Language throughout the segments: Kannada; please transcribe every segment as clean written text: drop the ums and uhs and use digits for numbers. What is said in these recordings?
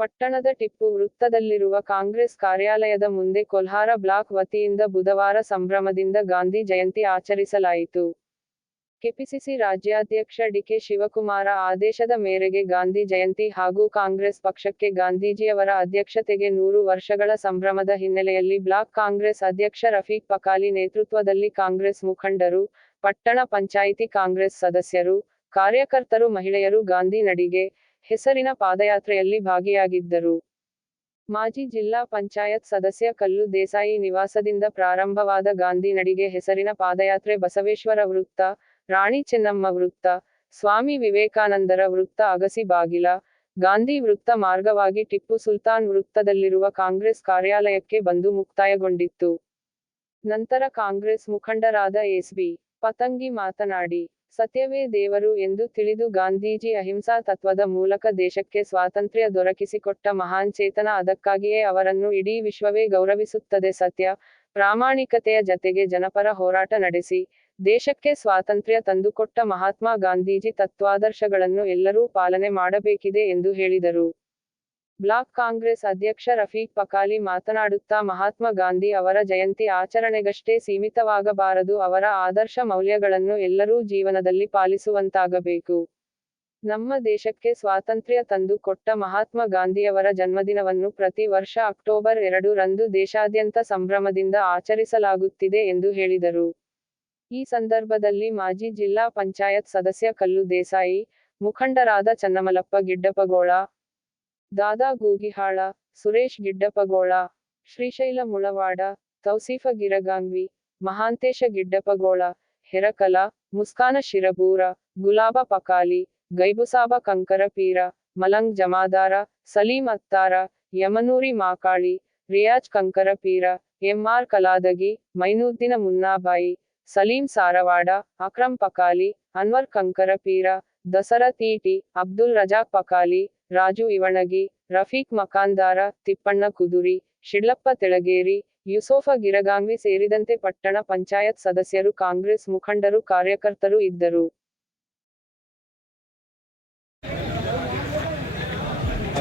ಪಟ್ಟಣದ ಟಿಪ್ಪು ವೃತ್ತದಲ್ಲಿರುವ ಕಾಂಗ್ರೆಸ್ ಕಾರ್ಯಾಲಯದ ಮುಂದೆ ಕೊಲ್ಹಾರ ಬ್ಲಾಕ್ ವತಿಯಿಂದ ಬುಧವಾರ ಸಂಭ್ರಮದಿಂದ ಗಾಂಧಿ ಜಯಂತಿ ಆಚರಿಸಲಾಯಿತು. ಕೆಪಿಸಿಸಿ ರಾಜ್ಯಾಧ್ಯಕ್ಷ ಡಿಕೆ ಶಿವಕುಮಾರ ಆದೇಶದ ಮೇರೆಗೆ ಗಾಂಧಿ ಜಯಂತಿ ಹಾಗೂ ಕಾಂಗ್ರೆಸ್ ಪಕ್ಷಕ್ಕೆ ಗಾಂಧೀಜಿಯವರ ಅಧ್ಯಕ್ಷತೆಗೆ 100 ವರ್ಷಗಳ ಸಂಭ್ರಮದ ಹಿನ್ನೆಲೆಯಲ್ಲಿ ಬ್ಲಾಕ್ ಕಾಂಗ್ರೆಸ್ ಅಧ್ಯಕ್ಷ ರಫೀಕ್ ಪಕಾಲಿ ನೇತೃತ್ವದಲ್ಲಿ ಕಾಂಗ್ರೆಸ್ ಮುಖಂಡರು, ಪಟ್ಟಣ ಪಂಚಾಯಿತಿ ಕಾಂಗ್ರೆಸ್ ಸದಸ್ಯರು, ಕಾರ್ಯಕರ್ತರು, ಮಹಿಳೆಯರು ಗಾಂಧಿ ನಡಿಗೆ ಹೆಸರಿನ ಪಾದಯಾತ್ರೆಯಲ್ಲಿ ಭಾಗಿಯಾಗಿದ್ದರು. ಮಾಜಿ ಜಿಲ್ಲಾ ಪಂಚಾಯತ್ ಸದಸ್ಯ ಕಲ್ಲು ದೇಸಾಯಿ ನಿವಾಸದಿಂದ ಪ್ರಾರಂಭವಾದ ಗಾಂಧಿ ನಡಿಗೆ ಹೆಸರಿನ ಪಾದಯಾತ್ರೆ ಬಸವೇಶ್ವರ ವೃತ್ತ, ರಾಣಿ ಚೆನ್ನಮ್ಮ ವೃತ್ತ, ಸ್ವಾಮಿ ವಿವೇಕಾನಂದರ ವೃತ್ತ, ಅಗಸಿ ಬಾಗಿಲ, ಗಾಂಧಿ ವೃತ್ತ ಮಾರ್ಗವಾಗಿ ಟಿಪ್ಪು ಸುಲ್ತಾನ್ ವೃತ್ತದಲ್ಲಿರುವ ಕಾಂಗ್ರೆಸ್ ಕಾರ್ಯಾಲಯಕ್ಕೆ ಬಂದು ಮುಕ್ತಾಯಗೊಂಡಿತ್ತು. ನಂತರ ಕಾಂಗ್ರೆಸ್ ಮುಖಂಡರಾದ ಎಸ್.ಬಿ. ಪತಂಗಿ ಮಾತನಾಡಿ, ಸತ್ಯವೇ ದೇವರು ಎಂದು ತಿಳಿದು ಗಾಂಧೀಜಿ ಅಹಿಂಸಾ ತತ್ವದ ಮೂಲಕ ದೇಶಕ್ಕೆ ಸ್ವಾತಂತ್ರ್ಯ ದೊರಕಿಸಿಕೊಟ್ಟ ಮಹಾನ್ ಚೇತನ. ಅದಕ್ಕಾಗಿಯೇ ಅವರನ್ನು ಇಡೀ ವಿಶ್ವವೇ ಗೌರವಿಸುತ್ತದೆ. ಸತ್ಯ, ಪ್ರಾಮಾಣಿಕತೆಯ ಜತೆಗೆ ಜನಪರ ಹೋರಾಟ ನಡೆಸಿ ದೇಶಕ್ಕೆ ಸ್ವಾತಂತ್ರ್ಯ ತಂದುಕೊಟ್ಟ ಮಹಾತ್ಮ ಗಾಂಧೀಜಿ ತತ್ವಾದರ್ಶಗಳನ್ನು ಎಲ್ಲರೂ ಪಾಲನೆ ಮಾಡಬೇಕಿದೆ ಎಂದು ಹೇಳಿದರು. ಬ್ಲಾಕ್ ಕಾಂಗ್ರೆಸ್ ಅಧ್ಯಕ್ಷ ರಫೀಕ್ ಪಕಾಲಿ ಮಾತನಾಡುತ್ತಾ, ಮಹಾತ್ಮ ಗಾಂಧಿ ಅವರ ಜಯಂತಿ ಆಚರಣೆಗಷ್ಟೇ ಸೀಮಿತವಾಗಬಾರದು. ಅವರ ಆದರ್ಶ ಮೌಲ್ಯಗಳನ್ನು ಎಲ್ಲರೂ ಜೀವನದಲ್ಲಿ ಪಾಲಿಸುವಂತಾಗಬೇಕು. ನಮ್ಮ ದೇಶಕ್ಕೆ ಸ್ವಾತಂತ್ರ್ಯ ತಂದು ಕೊಟ್ಟ ಮಹಾತ್ಮ ಗಾಂಧಿಯವರ ಜನ್ಮದಿನವನ್ನು ಪ್ರತಿ ವರ್ಷ ಅಕ್ಟೋಬರ್ 2 ರಂದು ದೇಶಾದ್ಯಂತ ಸಂಭ್ರಮದಿಂದ ಆಚರಿಸಲಾಗುತ್ತಿದೆ ಎಂದು ಹೇಳಿದರು. ಈ ಸಂದರ್ಭದಲ್ಲಿ ಮಾಜಿ ಜಿಲ್ಲಾ ಪಂಚಾಯತ್ ಸದಸ್ಯ ಕಲ್ಲು ದೇಸಾಯಿ, ಮುಖಂಡರಾದ ಚನ್ನಮಲಪ್ಪ ಗಿಡ್ಡಪಗೋಳ, ದಾದಾ ಗೂಗಿಹಾಳ, ಸುರೇಶ್ ಗಿಡ್ಡಪಗೋಳ, ಶ್ರೀಶೈಲ ಮುಳವಾಡ, ತೌಸೀಫ ಗಿರಗಾಂಗ್ವಿ, ಮಹಾಂತೇಶ ಗಿಡ್ಡಪಗೋಳ, ಹೆರಕಲ, ಮುಸ್ಕಾನ ಶಿರಬೂರ, ಗುಲಾಬ ಪಕಾಲಿ, ಗೈಬುಸಾಬ ಕಂಕರಪೀರ, ಮಲಂಗ್ ಜಮಾದಾರ, ಸಲೀಂ ಅತ್ತಾರ, ಯಮನೂರಿ ಮಾಕಾಳಿ, ರಿಯಾಜ್ ಕಂಕರಪೀರ, ಎಂಆರ್ ಕಲಾದಗಿ, ಮೈನೂದ್ದಿನ ಮುನ್ನಾಬಾಯಿ, ಸಲೀಂ ಸಾರವಾಡ, ಅಕ್ರಮ್ ಪಕಾಲಿ, ಅನ್ವರ್ ಕಂಕರಪೀರ, ದಸರತ್ ಈಟಿ, ಅಬ್ದುಲ್ ರಜಾಕ್ ಪಕಾಲಿ, ರಾಜು ಇವಣಗಿ, ರಫೀಕ್ ಮಕಾಂದಾರ, ತಿಪ್ಪಣ್ಣ ಕುದುರಿ, ಶಿಡ್ಲಪ್ಪ ತೆಳಗೇರಿ, ಯುಸೋಫ ಗಿರಗಾಂಗ್ವಿ ಸೇರಿದಂತೆ ಪಟ್ಟಣ ಪಂಚಾಯತ್ ಸದಸ್ಯರು, ಕಾಂಗ್ರೆಸ್ ಮುಖಂಡರು, ಕಾರ್ಯಕರ್ತರು ಇದ್ದರು.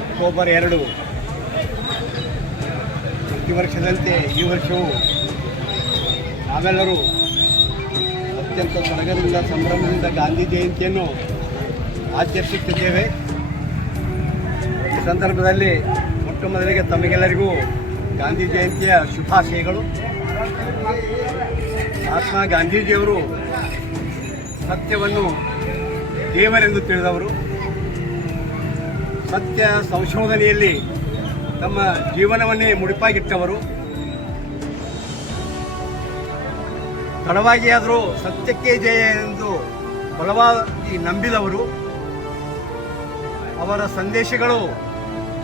ಅಕ್ಟೋಬರ್ 2 ಪ್ರತಿ ವರ್ಷದಂತೆ ಈ ವರ್ಷವೂ ನಾವೆಲ್ಲರೂ ಅತ್ಯಂತ ಸಡಗರದಿಂದ ಸಂಭ್ರಮದಿಂದ ಗಾಂಧಿ ಜಯಂತಿಯನ್ನು ಆಚರಿಸುತ್ತಿದ್ದೇವೆ. ಈ ಸಂದರ್ಭದಲ್ಲಿ ಮೊಟ್ಟ ಮೊದಲಿಗೆ ತಮಗೆಲ್ಲರಿಗೂ ಗಾಂಧಿ ಜಯಂತಿಯ ಶುಭಾಶಯಗಳು. ಮಹಾತ್ಮ ಗಾಂಧೀಜಿಯವರು ಸತ್ಯವನ್ನು ದೇವರೆಂದು ತಿಳಿದವರು. ಸತ್ಯ ಸಂಶೋಧನೆಯಲ್ಲಿ ತಮ್ಮ ಜೀವನವನ್ನೇ ಮುಡಿಪಾಗಿಟ್ಟವರು. ತಡವಾಗಿಯಾದರೂ ಸತ್ಯಕ್ಕೆ ಜಯ ಎಂದು ಬಲವಾಗಿ ನಂಬಿದವರು. ಅವರ ಸಂದೇಶಗಳು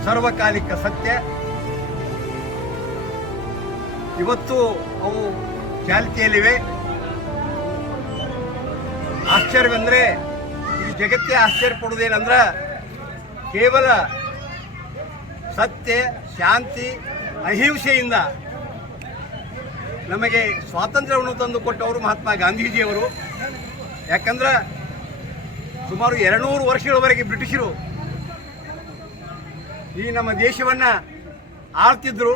ಸರ್ವಕಾಲಿಕ ಸತ್ಯ. ಇವತ್ತು ಅವು ಚಾಲ್ತಿಯಲ್ಲಿವೆ. ಆಶ್ಚರ್ಯವೆಂದರೆ, ಈ ಜಗತ್ತೇ ಆಶ್ಚರ್ಯ ಪಡುವುದೇನೆಂದ್ರೆ, ಕೇವಲ ಸತ್ಯ, ಶಾಂತಿ, ಅಹಿಂಸೆಯಿಂದ ನಮಗೆ ಸ್ವಾತಂತ್ರ್ಯವನ್ನು ತಂದುಕೊಟ್ಟವರು ಮಹಾತ್ಮ ಗಾಂಧೀಜಿಯವರು. ಯಾಕಂದ್ರೆ ಸುಮಾರು 200 ವರ್ಷಗಳವರೆಗೆ ಬ್ರಿಟಿಷರು ಈ ನಮ್ಮ ದೇಶವನ್ನು ಆಳ್ತಿದ್ರು.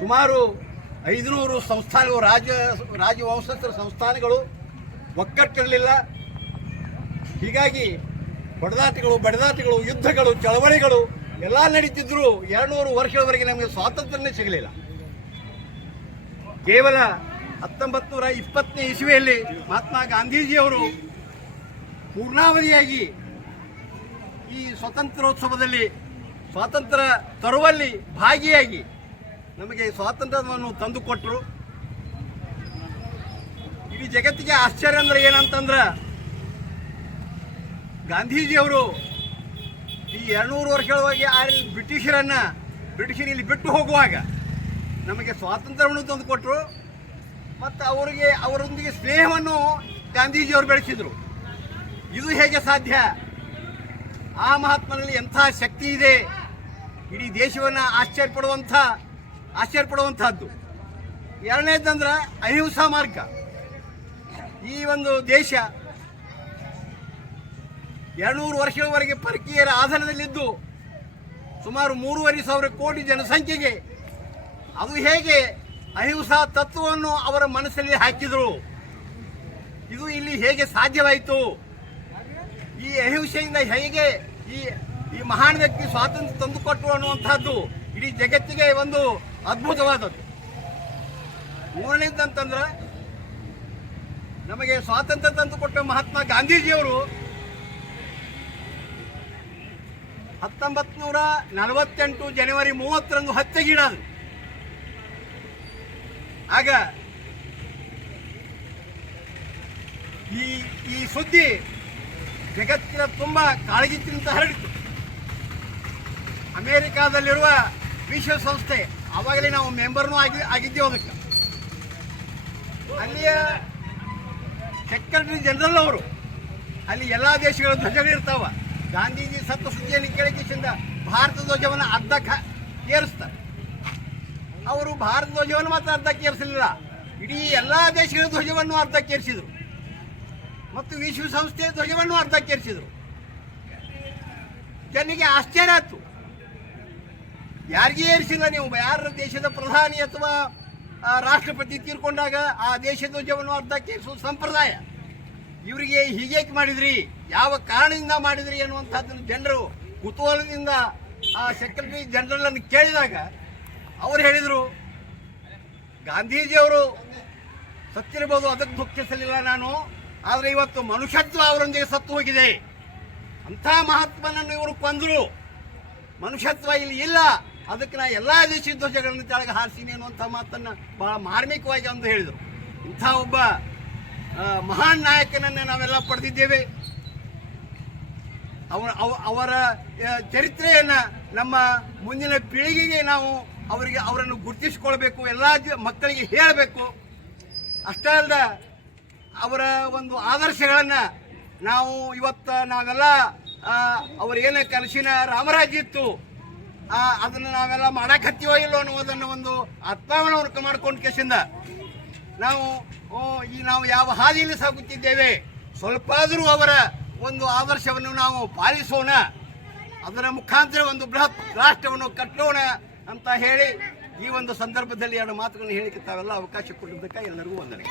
ಸುಮಾರು 500 ಸಂಸ್ಥಾನಗಳು, ರಾಜವಂಶಸ್ಥರ ಸಂಸ್ಥಾನಗಳು ಒಕ್ಕಟ್ಟಿರಲಿಲ್ಲ. ಹೀಗಾಗಿ ಬಡದಾಟಗಳು, ಯುದ್ಧಗಳು, ಚಳವಳಿಗಳು ಎಲ್ಲ ನಡೀತಿದ್ರು. 200 ವರ್ಷಗಳವರೆಗೆ ನಮಗೆ ಸ್ವಾತಂತ್ರ್ಯನೇ ಸಿಗಲಿಲ್ಲ. ಕೇವಲ 1920ನೇ ಇಸ್ವಿಯಲ್ಲಿ ಮಹಾತ್ಮ ಗಾಂಧೀಜಿಯವರು ಪೂರ್ಣಾವಧಿಯಾಗಿ ಈ ಸ್ವಾತಂತ್ರ್ಯೋತ್ಸವದಲ್ಲಿ ಸ್ವಾತಂತ್ರ್ಯ ತರುವಲ್ಲಿ ಭಾಗಿಯಾಗಿ ನಮಗೆ ಸ್ವಾತಂತ್ರ್ಯವನ್ನು ತಂದುಕೊಟ್ಟರು. ಇಡೀ ಜಗತ್ತಿಗೆ ಆಶ್ಚರ್ಯ ಅಂದರೆ ಏನಂತಂದ್ರೆ, ಗಾಂಧೀಜಿಯವರು ಈ 200 ವರ್ಷಗಳವರೆಗೆ ಬ್ರಿಟಿಷರಲ್ಲಿ ಬಿಟ್ಟು ಹೋಗುವಾಗ ನಮಗೆ ಸ್ವಾತಂತ್ರ್ಯವನ್ನು ತಂದುಕೊಟ್ಟರು. ಮತ್ತು ಅವರೊಂದಿಗೆ ಸ್ನೇಹವನ್ನು ಗಾಂಧೀಜಿಯವರು ಬೆಳೆಸಿದರು. ಇದು ಹೇಗೆ ಸಾಧ್ಯ? ಆ ಮಹಾತ್ಮನಲ್ಲಿ ಎಂಥ ಶಕ್ತಿ ಇದೆ, ಇಡೀ ದೇಶವನ್ನು ಆಶ್ಚರ್ಯಪಡುವಂಥದ್ದು. ಎರಡನೇದಂದ್ರೆ ಅಹಿಂಸಾ ಮಾರ್ಗ. ಈ ಒಂದು ದೇಶ 200 ವರ್ಷಗಳವರೆಗೆ ಪರಕೀಯರ ಆಧಾರದಲ್ಲಿದ್ದು ಸುಮಾರು 3,500 ಕೋಟಿ ಜನಸಂಖ್ಯೆಗೆ ಅದು ಹೇಗೆ ಅಹಿಂಸಾ ತತ್ವವನ್ನು ಅವರ ಮನಸ್ಸಲ್ಲಿ ಹಾಕಿದರು? ಇದು ಇಲ್ಲಿ ಹೇಗೆ ಸಾಧ್ಯವಾಯಿತು? ಈ ಅಹಿಂಸೆಯಿಂದ ಹೇಗೆ ಈ ಮಹಾನ್ ವ್ಯಕ್ತಿ ಸ್ವಾತಂತ್ರ್ಯ ತಂದುಕೊಟ್ಟರು ಅನ್ನುವಂಥದ್ದು ಇಡೀ ಜಗತ್ತಿಗೆ ಒಂದು ಅದ್ಭುತವಾದದ್ದು. ಮೂರನೇದಂತಂದ್ರೆ ನಮಗೆ ಸ್ವಾತಂತ್ರ್ಯ ತಂದುಕೊಟ್ಟ ಮಹಾತ್ಮ ಗಾಂಧೀಜಿಯವರು 1948 ಜನವರಿ 30ರಂದು ಹತ್ಯೆಗೀಡಾದರು. ಆಗ ಈ ಸುದ್ದಿ ಜಗತ್ತಿನ ತುಂಬ ಕಾಳಗಿತ್ತಿನಿಂದ ಹರಡಿತು. ಅಮೆರಿಕಾದಲ್ಲಿರುವ ವಿಶ್ವಸಂಸ್ಥೆ, ಆವಾಗಲೇ ನಾವು ಮೆಂಬರ್ನೂ ಆಗಿದ್ದೇವೆ. ಅದಕ್ಕೆ ಅಲ್ಲಿಯ ಸೆಕ್ರೆಟರಿ ಜನರಲ್ ಅವರು ಅಲ್ಲಿ ಎಲ್ಲ ದೇಶಗಳ ಧ್ವಜಗಳಿರ್ತಾವ. ಗಾಂಧೀಜಿ ಸತ್ತ ಸುದ್ದಿಯಲ್ಲಿ ಕೇಳಿಕೆಯಿಂದ ಭಾರತ ಧ್ವಜವನ್ನು ಅರ್ಧಕ್ಕೆ ಏರಿಸ್ತಾರೆ. ಅವರು ಭಾರತ ಧ್ವಜವನ್ನು ಮಾತ್ರ ಅರ್ಧಕ್ಕೆ ಏರಿಸಲಿಲ್ಲ, ಇಡೀ ಎಲ್ಲ ದೇಶಗಳ ಧ್ವಜವನ್ನು ಅರ್ಧಕ್ಕೆ ಏರಿಸಿದರು ಮತ್ತು ವಿಶ್ವಸಂಸ್ಥೆಯ ಧ್ವಜವನ್ನು ಅರ್ಧಕ್ಕೆ ಏರಿಸಿದರು. ಜನರಿಗೆ ಆಶ್ಚರ್ಯ ಆಯ್ತು, ಯಾರಿಗೂ ಏರಿಸಿಲ್ಲ ನೀವು? ಯಾರ ದೇಶದ ಪ್ರಧಾನಿ ಅಥವಾ ರಾಷ್ಟ್ರಪತಿ ತೀರ್ಕೊಂಡಾಗ ಆ ದೇಶದ ಧ್ವಜವನ್ನು ಅರ್ಧಕ್ಕೆ ಏರಿಸುವ ಸಂಪ್ರದಾಯ. ಇವರಿಗೆ ಹೀಗೇಕೆ ಮಾಡಿದ್ರಿ, ಯಾವ ಕಾರಣದಿಂದ ಮಾಡಿದ್ರಿ ಅನ್ನುವಂಥದ್ದನ್ನು ಜನರು ಕುತೂಹಲದಿಂದ ಆ ಸೆಕ್ರೆಟರಿ ಜನರಲ್ ಅನ್ನು ಕೇಳಿದಾಗ ಅವರು ಹೇಳಿದರು, ಗಾಂಧೀಜಿಯವರು ಸತ್ತಿರಬಹುದು, ಅದಕ್ಕೆ ದುಃಖಿಸಲಿಲ್ಲ ನಾನು, ಆದರೆ ಇವತ್ತು ಮನುಷ್ಯತ್ವ ಅವರೊಂದಿಗೆ ಸತ್ತು ಹೋಗಿದೆ. ಅಂಥ ಮಹಾತ್ಮನನ್ನು ಇವರು ಕೊಂದರು, ಮನುಷ್ಯತ್ವ ಇಲ್ಲಿ ಇಲ್ಲ, ಅದಕ್ಕೆ ನಾ ಎಲ್ಲ ದೇಶದ ಧ್ವಜಗಳನ್ನು ಕೆಳಗೆ ಹಾರಿಸಿನಿ ಅನ್ನುವಂಥ ಮಾತನ್ನು ಬಹಳ ಮಾರ್ಮಿಕವಾಗಿ ಅಂತ ಹೇಳಿದರು. ಇಂಥ ಒಬ್ಬ ಮಹಾನ್ ನಾಯಕನನ್ನು ನಾವೆಲ್ಲ ಪಡೆದಿದ್ದೇವೆ. ಅವರ ಚರಿತ್ರೆಯನ್ನು ನಮ್ಮ ಮುಂದಿನ ಪೀಳಿಗೆಗೆ ನಾವು ಅವರನ್ನು ಗುರುತಿಸಿಕೊಳ್ಬೇಕು, ಎಲ್ಲ ಮಕ್ಕಳಿಗೆ ಹೇಳಬೇಕು. ಅಷ್ಟೇ ಅಲ್ಲದ ಅವರ ಒಂದು ಆದರ್ಶಗಳನ್ನು ನಾವು ನಾವೆಲ್ಲ ಅವರೇನು ಕನಸಿನ ರಾಮರಾಜ್ಯ ಇತ್ತು ಅದನ್ನು ನಾವೆಲ್ಲ ಮಾಡಕತ್ತೀವೋ ಇಲ್ಲೋ ಅನ್ನೋದನ್ನು ಒಂದು ಆತ್ಮಾವಲೋಕನ ಮಾಡ್ಕೊಂಡು ಕೇಸಿಂದ ನಾವು ಯಾವ ಹಾದಿಯಲ್ಲಿ ಸಾಗುತ್ತಿದ್ದೇವೆ, ಸ್ವಲ್ಪ ಆದರೂ ಅವರ ಒಂದು ಆದರ್ಶವನ್ನು ನಾವು ಪಾಲಿಸೋಣ, ಅದರ ಮುಖಾಂತರ ಒಂದು ಬೃಹತ್ ರಾಷ್ಟ್ರವನ್ನು ಕಟ್ಟೋಣ ಅಂತ ಹೇಳಿ ಈ ಒಂದು ಸಂದರ್ಭದಲ್ಲಿ ಎರಡು ಮಾತುಗಳನ್ನು ಹೇಳಿಕ್ಕೆ ತಾವೆಲ್ಲ ಅವಕಾಶ ಕೊಟ್ಟಿದ್ದಕ್ಕೆ ಎಲ್ಲರಿಗೂ ವಂದನೆ.